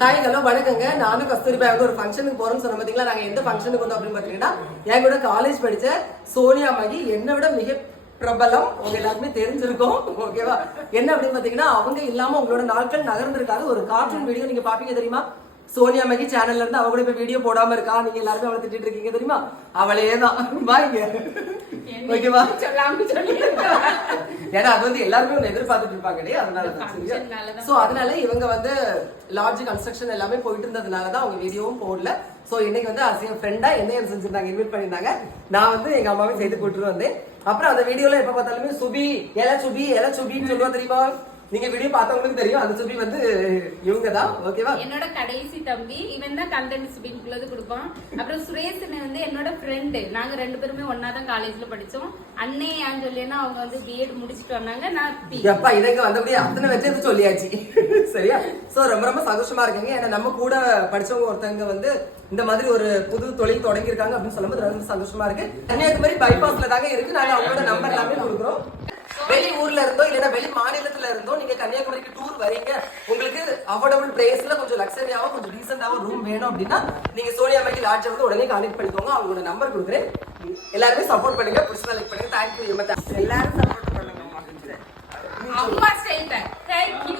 Hi hello வணக்கங்க. நானும் கஸ்தூரிபாய் வந்து ஒரு ஃபங்க்ஷனுக்கு போறோம்னு சொன்ன பாத்தீங்களா? நாங்க எந்த ஃபங்க்ஷனுக்கு வந்தோம் அப்படின்னு பாத்தீங்கன்னா என் கூட காலேஜ் படிச்ச சோனியா மகி என்னை விட மிக பிரபலம். உங்க எல்லாருக்குமே தெரிஞ்சிருக்கும். ஓகேவா என்ன அப்படின்னு பாத்தீங்கன்னா அவங்க இல்லாம உங்களோட நாட்கள் நகர்ந்திருக்காது. ஒரு கார்ட்டூன் வீடியோ நீங்க பாப்பீங்க தெரியுமா? சோனியா மகி சேனல்ல இருந்து அவ கூட இப்ப வீடியோ போடாம இருக்கா? நீங்க எல்லாருமே அவளை திட்டிட்டு இருக்கீங்க தெரியுமா? அவளே தான் பாய்ங்க ஓகேவா ஏன்னா அது வந்து எல்லாருமே ஒன்று எதிர்பார்த்துட்டு இருப்பாங்க இல்லையா? அதனால தான். சரியா? ஸோ அதனால இவங்க வந்து லாட்ஜ் கன்ஸ்ட்ரக்ஷன் எல்லாமே போயிட்டு இருந்ததுனால தான் அவங்க வீடியோவும் போடல. ஸோ இன்னைக்கு வந்து அசிய ஃப்ரெண்டா என்ன செஞ்சிருந்தாங்க இன்வைட் பண்ணியிருந்தாங்க. நான் வந்து எங்க அம்மாவே சேர்த்து கூட்டிட்டு வந்தேன். அப்புறம் அந்த வீடியோல எப்ப பார்த்தாலுமே சுபி எல சுபி எல சுபின்னு சொல்லுவா தெரியுமா? நீங்க வீடியோ பார்த்தவங்களுக்கு தெரியும். அந்த சுபி வந்து இவங்க தான் ஓகேவா என்னோட கடைசி தம்பி இவன் தான் கண்டென்ட் ஸ்பின்குள்ளது கொடுப்பான். அப்புறம் சுரேஷ் வந்து என்னோட ஃப்ரெண்டு நாங்க ரெண்டு பேருமே ஒன்னா தான் காலேஜ்ல படிச்சோம். அண்ணே ஏன் சொல்லினா அவங்க வந்து பிஎட் முடிச்சிட்டு வந்தாங்க. நான் பி எப்பா இதங்க வந்தபடியே அத்தனை வச்சது சொல்லியாச்சு. சரியா? சோ ரொம்ப ரொம்ப சந்தோஷமா இருக்குங்க. ஏன்னா நம்ம கூட படிச்சவங்க ஒருத்தவங்க வந்து இந்த மாதிரி ஒரு புது தொழில் தொடங்கி இருக்காங்க அப்படின்னு சொல்லும்போது ரொம்ப சந்தோஷமா இருக்கு. கன்னியாகுமரி பைபாஸ்ல தாங்க இருக்கு. நாங்க அவங்களோட நம்பர் எல்லாமே கொடுக்குறோம். வெளி ஊர்ல இருந்தோ இல்லைன்னா வெளி இருந்தோ நீங்க கன்னியாகுமரிக்கு டூர் வரீங்க. உங்களுக்கு அஃபோர்டபுள் பிரைஸ்ல கொஞ்சம் லக்ஸரியாவோ கொஞ்சம் டீசென்டாவோ ரூம் வேணும் அப்படின்னா நீங்க சோனியா மைக்கு லாட்ஜ் வந்து உடனே கான்டெக்ட் பண்ணிக்கோங்க. அவங்களோட நம்பர் கொடுக்குறேன். எல்லாருமே சப்போர்ட் பண்ணுங்க. பிடிச்சா லைக் பண்ணுங்க. தேங்க்யூ எல்லாரும் சப்போர்ட் பண்ணுங்க அம்மா ஸ்டைல் தேங்க்யூ